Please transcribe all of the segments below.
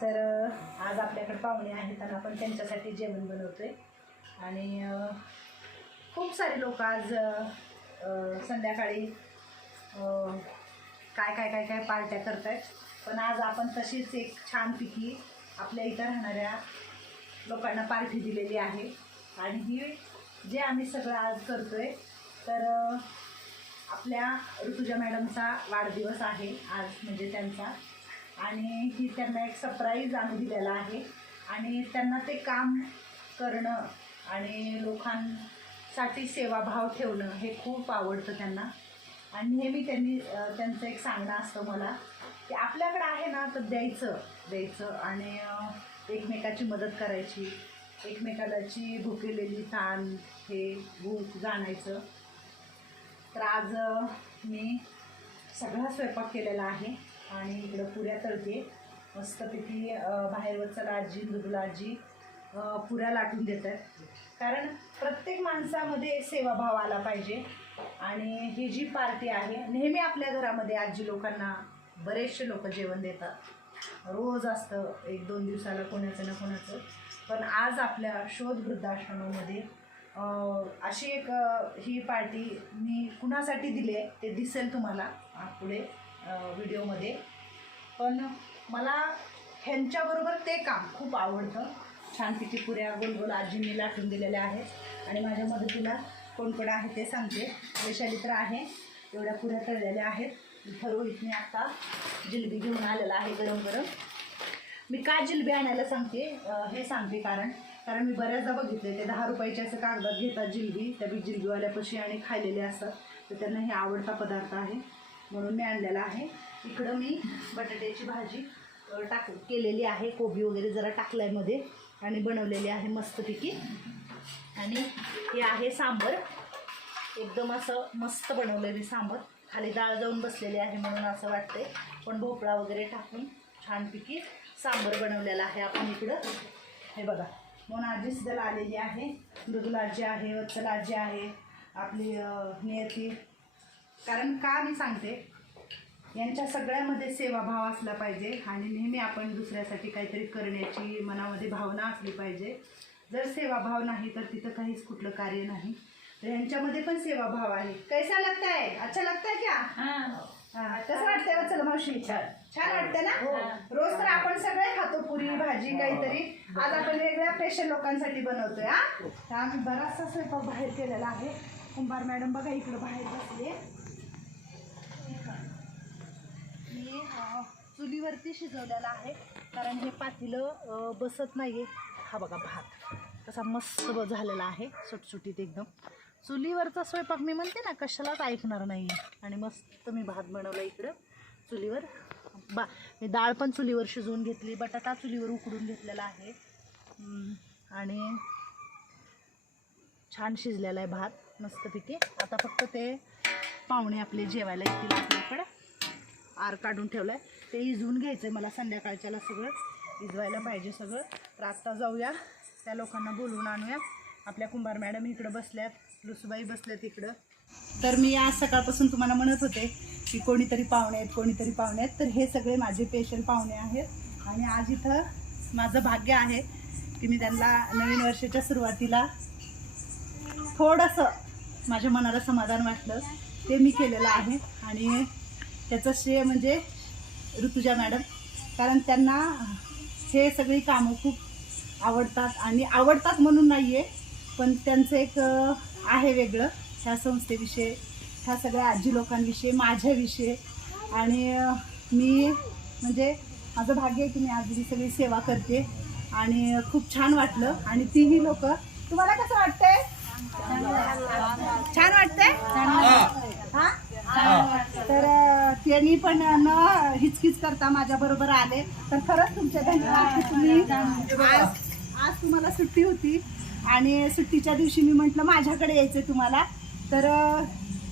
तर आज आपल्याकडे पाहुणे आहेत आणि आपण त्यांच्यासाठी जेवण बनवतो आहे आणि खूप सारे लोक आज संध्याकाळी काय काय काय काय पार्ट्या करत आहेत पण आज आपण तशीच एक छानपैकी आपल्या इथं राहणाऱ्या लोकांना पार्टी दिलेली आहे. आणि ही जे आम्ही सगळं आज करतो आहे तर आपल्या ऋतुजा मॅडमचा वाढदिवस आहे आज म्हणजे त्यांचा. आणि ही त्यांना एक सरप्राईज आम्ही दिलेला आहे. आणि त्यांना ते काम करणं आणि लोकांसाठी सेवाभाव ठेवणं हे खूप आवडतं त्यांना. आणि नेहमी त्यांनी त्यांचं एक सांगणं असतं मला की आपल्याकडं आहे ना तर द्यायचं द्यायचं. आणि एकमेकाची मदत करायची एकमेकाची भुकेलेली ताण हे भूक जाणायचं. तर आज मी सगळा स्वयंपाक केलेला आहे. आणि इकडं पुऱ्या तळते मस्तपैकी अ, बाहेरवरचं आजी मृदुला आजी पुऱ्या लाटून देतात. कारण प्रत्येक माणसामध्ये सेवाभाव आला पाहिजे. आणि ही जी पार्टी आहे नेहमी आपल्या घरामध्ये आजी लोकांना बरेचसे लोक जेवण देतात. रोज असतं एक दोन दिवसाला कोणाचं ना कोणाचं. पण आज आपल्या शोध वृद्धाश्रमामध्ये अशी एक ही पार्टी मी कुणासाठी दिली आहे ते दिसेल तुम्हाला पुढे व्हिडिओमध्ये. पण मला ह्यांच्याबरोबर ते काम खूप आवडतं. छानपैकी पुऱ्या गोलगोल आजींनी लाटून दिलेल्या आहेत. आणि माझ्या मदतीला कोण कोण आहे ते सांगते. वैशाली तर आहे. एवढ्या पुऱ्या तळलेल्या आहेत. रोहितने आता जिलबी घेऊन आलेला आहे गरम गरम. मी का जिलबी आणायला सांगते? हे सांगते कारण कारण मी बऱ्याचदा बघितले ते दहा रुपयाचे असं कागदात घेतात जिलबी. त्या बी जिलबीवाल्यापाशी आणि खायलेले असतात. तर त्यांना हे आवडता पदार्थ आहे. म्हणून मी आणलेला आहे. इकडं मी बटाट्याची भाजी टाक केलेली आहे. कोबी वगैरे जरा टाकलायमध्ये आणि बनवलेली आहे मस्तपैकी. आणि हे आहे सांबर. एकदम असं मस्त बनवलेली सांबर. खाली डाळ जाऊन बसलेली आहे म्हणून असं वाटतंय. पण भोपळा वगैरे टाकून छानपैकी सांबर बनवलेला आहे आपण इकडं. हे बघा म्हणून आजी सुद्धा आलेली आहे. मृदुलाजी आहे वत्सलाजी आहे. आपली नियती कारण का मी सांगते? यांच्या सगळ्यामध्ये सेवाभाव असला पाहिजे आणि नेहमी आपण दुसऱ्यासाठी काहीतरी करण्याची मनामध्ये भावना असली पाहिजे. जर सेवाभाव नाही तर तिथं काहीच कुठलं कार्य नाही. तर यांच्यामध्ये पण सेवाभाव आहे. कैसा लगता है? अच्छा लगता है क्या? हा, कसं वाटतंय? हो चला मावशी. छान. वाटतं ना? रोज तर आपण सगळे खातो पुरी भाजी काहीतरी. आज आपण वेगळ्या स्पेशल लोकांसाठी बनवतोय हा. तर आम्ही बराचसा स्वयंपाक बाहेर केलेला आहे. कुंभार मॅडम बघा इकडं बाहेर बसले मी चुलीवरती शिजवलेला आहे. कारण हे पातेलं बसत नाही हा बघा भात. कसा मस्त ब- झालेला आहे. सुटसुटीत एकदम. चुलीवरचा स्वयंपाक मी म्हणते ना कशालाच ऐकणार नाही. आणि मस्त मी भात बनवला इकडं. चुलीवर. बा मी डाळ पण चुलीवर शिजवून घेतली. बटाटा चुलीवर उकडून घेतलेला आहे. आणि छान शिजलेला आहे भात. मस्तपैकी. आता फक्त ते पाहुणे आपले जेवायला येतील आपल्याकडं. आर काढून ठेवलं आहे ते इजवून घ्यायचं आहे मला संध्याकाळच्याला सगळं. इजवायला पाहिजे सगळं. तर आत्ता जाऊया. त्या लोकांना बोलवून आणूया. आपल्या कुंभार मॅडम इकडं बसल्यात. लुसुबाई बसल्यात इकडं. तर मी आज सकाळपासून तुम्हाला म्हणत होते की कोणीतरी पाहुणे आहेत कोणीतरी पाहुणे आहेत. तर हे सगळे माझे पेशंट पाहुणे आहेत. आणि आज इथं माझं भाग्य आहे की मी त्यांना नवीन वर्षाच्या सुरुवातीला थोडंसं माझ्या मनाला समाधान वाटलं. ते मी केलेलं आहे. आणि त्याचं श्रेय म्हणजे ऋतुजा मॅडम. कारण त्यांना हे सगळी कामं खूप आवडतात. आणि आवडतात म्हणून नाही आहे पण त्यांचं एक आहे वेगळं. ह्या संस्थेविषयी ह्या सगळ्या आजी लोकांविषयी माझ्याविषयी. आणि मी म्हणजे माझं भाग्य आहे की मी आज ही सगळी सेवा करते. आणि खूप छान वाटलं. आणि तीही लोक तुम्हाला कसं वाटतंय? छान वाटतंय? हा. तर त्यांनी पण न हिचकिच करता माझ्या बरोबर आले. तर खरंच तुमचे धन्यवाद. तुम्ही आज आज तुम्हाला सुट्टी होती. आणि सुट्टीच्या दिवशी मी म्हटलं माझ्याकडे यायचं तुम्हाला. तर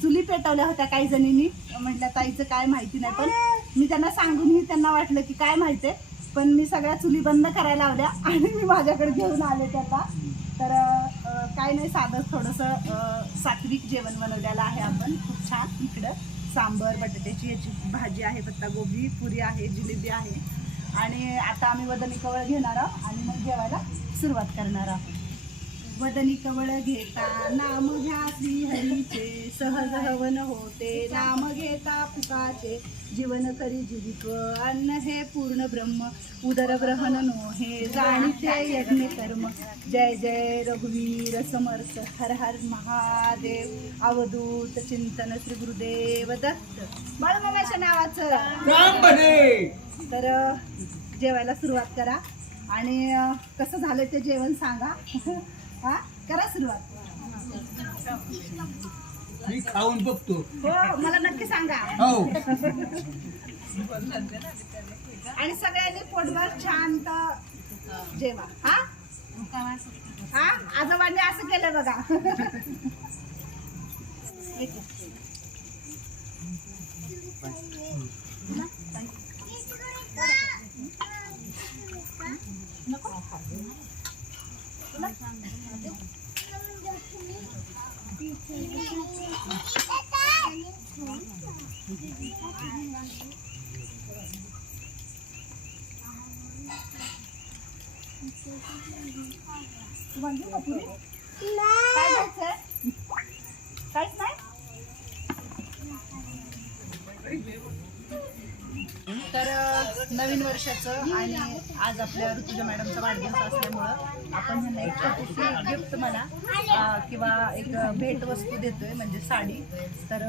चुली पेटवल्या होत्या काही जणींनी. म्हटलं ताईचं काय माहिती नाही पण मी त्यांना सांगूनही त्यांना वाटलं की काय माहिती आहे. पण मी सगळ्या चुली बंद करायला लावल्या आणि मी माझ्याकडे घेऊन आले त्यांना. तर काय नाही साधं थोडंसं सात्विक जेवण बनवलेलं आहे आपण. खूप छान इकडं. सांबर बटाट्याची याची भाजी आहे पत्तागोबी पुरी आहे जिलेबी आहे. आणि आता आम्ही वदनी कवळ घेणार आहोत आणि मग जेवायला सुरुवात करणार आहोत. वदनी कवळ घेता नाम घ्या श्री हरीचे सहज हवन होते नाम घेता पुकाचे जीवन करी जीवित्व अन्न हे पूर्ण ब्रह्म. उदर ग्रहण नो हे जाणीते यज्ञ कर्म. जय जय रघुवीर समर्थ हर हर महादेव. अवधूत चिंतन श्री गुरुदेव दत्त. बाळमामाच्या नावाचं. तर जेवायला सुरुवात करा. आणि कसं झालं ते जेवण सांगा. हा करा सुरुवात. मी खाऊन बघतो. हो मला नक्की सांगा. हो. आणि सगळ्यांनी पोटभर शांत जेवा. हा? हा? आजोबांनी असं केलं बघा. एक मिनिट. तुम्हाला देऊ का पुरी? काय घ्यायचंय? काहीच नाही तर नवीन वर्षाचं आणि आज आपल्या ऋतुजा मॅडमचा वाढदिवस असल्यामुळं आपण ह्यांना एक छोटीशी गिफ्ट म्हणा किंवा एक भेट वस्तू देतोय म्हणजे साडी. तर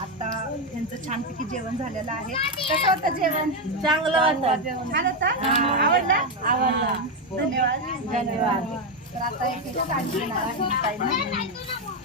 आता ह्यांचं छानपैकी जेवण झालेलं आहे. कसं होतं जेवण? चांगलं होतं. छान होतं? आवडलं? आवडला. धन्यवाद. धन्यवाद. तर आता एक साडी आहे.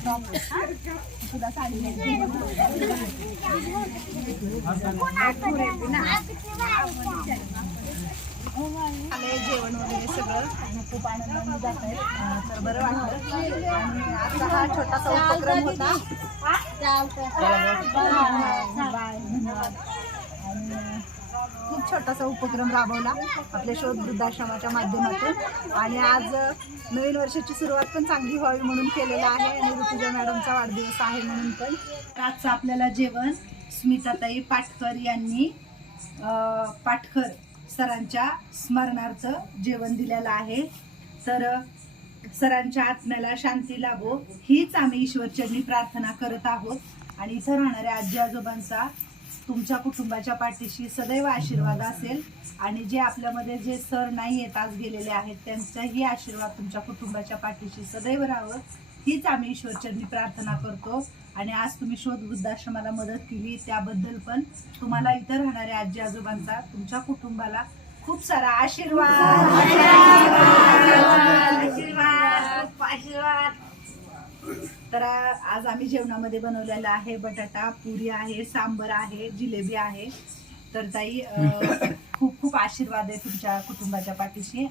तुला साडी. आले जेवण वगैरे सगळं खूप आनंदाने जात आहे तर बरं वाटलं आणि आजचा हा छोटासा उपक्रम होता. बाय. धन्यवाद छोटासा उपक्रम राबवला आपल्या शोध वृद्धाश्रमाच्या माध्यमातून. आणि आज नवीन वर्षाची सुरुवात पण चांगली व्हावी म्हणून केलेला आहे आणि ऋतुजा मॅडमचा वाढदिवस आहे म्हणून पण. आजचं आपल्याला जेवण स्मिताताई पाटकर यांनी पाटकर सरांच्या स्मरणार्थ जेवण दिलेलं आहे. तर सरांच्या आत्म्याला शांती लाभो हीच आम्ही ईश्वरचरणी प्रार्थना करत आहोत. आणि इथं राहणाऱ्या आजी आजोबांचा तुमच्या कुटुंबाच्या पाठीशी सदैव आशीर्वाद असेल. आणि जे आपल्यामध्ये जे सर नाही आहेत आज गेलेले आहेत त्यांचाही आशीर्वाद तुमच्या कुटुंबाच्या पाठीशी सदैव राहावं. हीच आम्ही ईश्वरचरणी प्रार्थना करतो. आणि आज तुम्ही शोध वृद्धाश्रमाला मदत केली त्याबद्दल पण तुम्हाला इतर राहणाऱ्या आजी आजोबांचा तुमच्या कुटुंबाला खूप सारा आशीर्वाद. तर आज आम्ही जेवणामध्ये बनवलेलं आहे बटाटा पुरी आहे सांबर आहे जिलेबी आहे. तर ताई खूप खूप आशीर्वाद आहे तुमच्या कुटुंबाच्या पाठीशी.